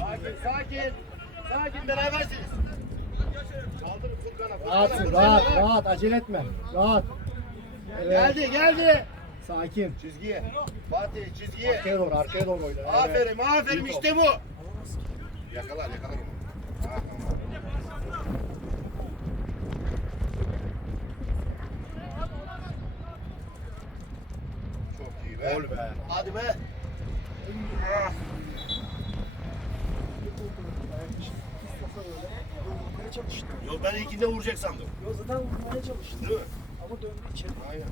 Sakin, sakin. Sakin, berabersiniz. Kaldırın Furkan'a. Rahatsın, rahat, rahat. Acele etme. Rahat. Evet. Geldi, geldi. Sakin. Çizgiye. Fatih, çizgiye. Arkaya doğru, arkaya doğru oyna. Evet. Aferin, aferin işte bu. Yakalar, yakalar onu. Aman. Çok iyi be. Gol be. Hadi be. Ah. vurmaya çalıştı. Yok ben ilkinde vuracak sandım. Yok zaten vurmaya çalıştı. Değil mi? Ama döndü içeri. Aynen.